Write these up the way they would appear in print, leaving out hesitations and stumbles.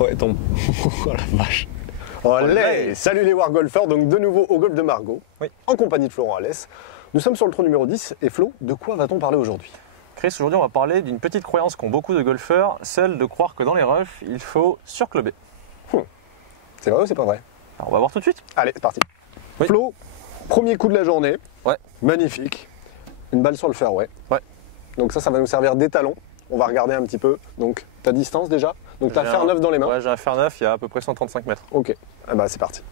Ouais, tombe. Oh la vache. Allez, salut les Wargolfers, donc de nouveau au golf de Margaux, oui, en compagnie de Florent Alès. Nous sommes sur le trou numéro 10 et Flo, de quoi va-t-on parler aujourd'hui? Chris, aujourd'hui on va parler d'une petite croyance qu'ont beaucoup de golfeurs, celle de croire que dans les roughs, il faut surclubber. C'est vrai ou c'est pas vrai? Alors on va voir tout de suite. Allez, c'est parti. Oui. Flo, premier coup de la journée. Ouais. Magnifique. Une balle sur le fairway. Ouais. Donc ça va nous servir d'étalon. On va regarder un petit peu. Donc ta distance déjà. Donc tu as fer neuf dans les mains. Ouais, j'ai un fer neuf, il y a à peu près 135 mètres. Ok. Ah bah c'est parti.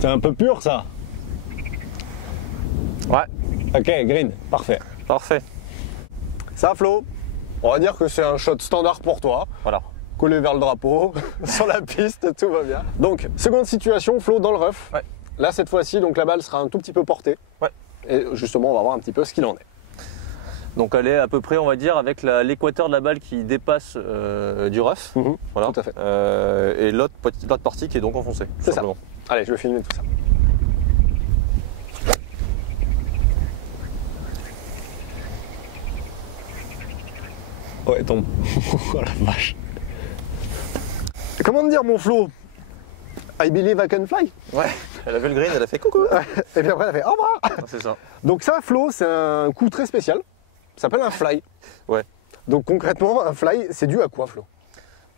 C'est un peu pur ça. Ouais. Ok, green, parfait. Parfait. Ça Flo, on va dire que c'est un shot standard pour toi. Voilà. Collé vers le drapeau, sur la piste, tout va bien. Donc, seconde situation, Flo dans le rough. Ouais. Là, cette fois-ci, donc la balle sera un tout petit peu portée. Ouais. Et justement, on va voir un petit peu ce qu'il en est. Donc elle est à peu près, on va dire, avec l'équateur de la balle qui dépasse du rough. Voilà. Tout à fait. Et l'autre partie qui est donc enfoncée. C'est ça. Simplement. Allez, je vais filmer tout ça. Ouais, tombe. Oh la vache. Comment te dire, mon Flo? I believe I can fly. Ouais. Elle a vu le green, elle a fait coucou. Et puis après, elle a fait au revoir. C'est ça. Donc ça, Flo, c'est un coup très spécial. Ça s'appelle un fly. Ouais. Donc concrètement, un fly, c'est dû à quoi, Flo?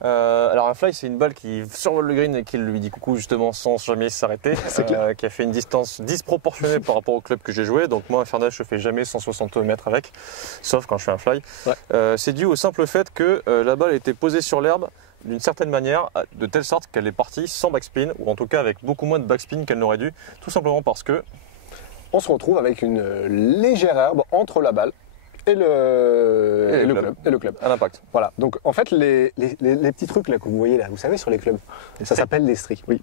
Alors un fly, c'est une balle qui survole le green et qui lui dit coucou justement sans jamais s'arrêter, qui a fait une distance disproportionnée par rapport au club que j'ai joué. Donc moi un fer neuf, je fais jamais 160 mètres avec, sauf quand je fais un fly. Ouais. C'est dû au simple fait que la balle était posée sur l'herbe d'une certaine manière, de telle sorte qu'elle est partie sans backspin, ou en tout cas avec beaucoup moins de backspin qu'elle n'aurait dû, tout simplement parce que on se retrouve avec une légère herbe entre la balle et le club. À l'impact. Voilà. Donc en fait les petits trucs là que vous voyez là, vous savez sur les clubs, ça s'appelle les stries. Oui.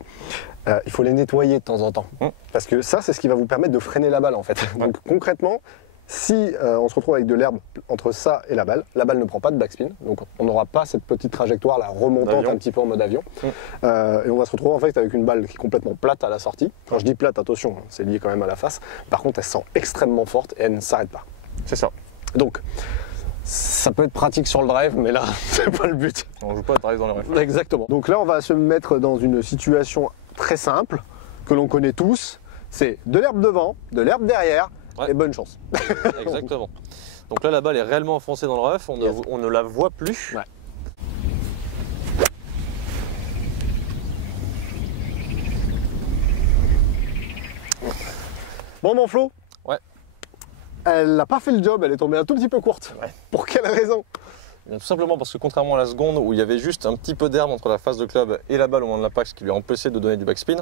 Il faut les nettoyer de temps en temps parce que ça c'est ce qui va vous permettre de freiner la balle en fait. Donc concrètement, si on se retrouve avec de l'herbe entre ça et la balle ne prend pas de backspin, donc on n'aura pas cette petite trajectoire là remontante un petit peu en mode avion. Et on va se retrouver en fait avec une balle qui est complètement plate à la sortie. Quand je dis plate, attention, c'est lié quand même à la face. Par contre, elle sent extrêmement forte et elle ne s'arrête pas. C'est ça. Donc, ça peut être pratique sur le drive, mais là, c'est pas le but. On joue pas à drive dans le rough. Exactement. Donc là, on va se mettre dans une situation très simple, que l'on connaît tous. C'est de l'herbe devant, de l'herbe derrière, et bonne chance. Exactement. Donc là, la balle est réellement enfoncée dans le rough, on ne la voit plus. Ouais. Bon, mon Flo. Ouais. Elle n'a pas fait le job, elle est tombée un tout petit peu courte. Ouais. Pour quelle raison? Bien, tout simplement parce que contrairement à la seconde où il y avait juste un petit peu d'herbe entre la face de club et la balle au moment de l'impact, ce qui lui a empêché de donner du backspin,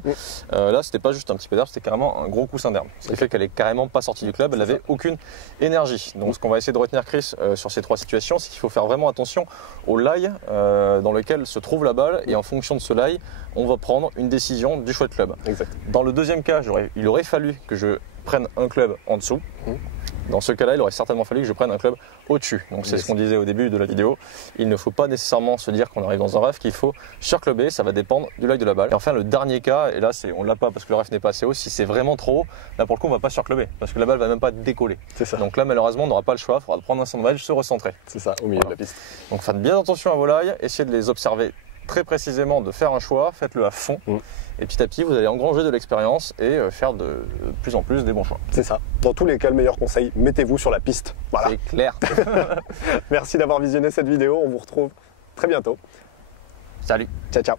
là c'était pas juste un petit peu d'herbe, c'était carrément un gros coussin d'herbe. Ce qui fait qu'elle est carrément pas sortie du club, elle n'avait aucune énergie. Donc ce qu'on va essayer de retenir, Chris, sur ces trois situations, c'est qu'il faut faire vraiment attention au lie dans lequel se trouve la balle, et en fonction de ce lie, on va prendre une décision du choix de club. Exact. Dans le deuxième cas, il aurait fallu que je prenne un club en dessous. Dans ce cas-là, il aurait certainement fallu que je prenne un club au-dessus. Donc c'est ce qu'on disait au début de la vidéo. Il ne faut pas nécessairement se dire qu'on arrive dans un rough qu'il faut surclubber, ça va dépendre du lie de la balle. Et enfin le dernier cas, et là on ne l'a pas parce que le rough n'est pas assez haut, si c'est vraiment trop haut, là pour le coup on ne va pas surclubber parce que la balle ne va même pas décoller. C'est ça. Donc là malheureusement on n'aura pas le choix, il faudra prendre un sandwich, se recentrer. C'est ça, au milieu de la piste. Donc faites bien attention à vos lies, essayez de les observer très précisément, de faire un choix, faites-le à fond. Et petit à petit, vous allez engranger de l'expérience et faire de plus en plus des bons choix. C'est ça. Dans tous les cas, le meilleur conseil, mettez-vous sur la piste. Voilà. C'est clair. Merci d'avoir visionné cette vidéo. On vous retrouve très bientôt. Salut. Ciao, ciao.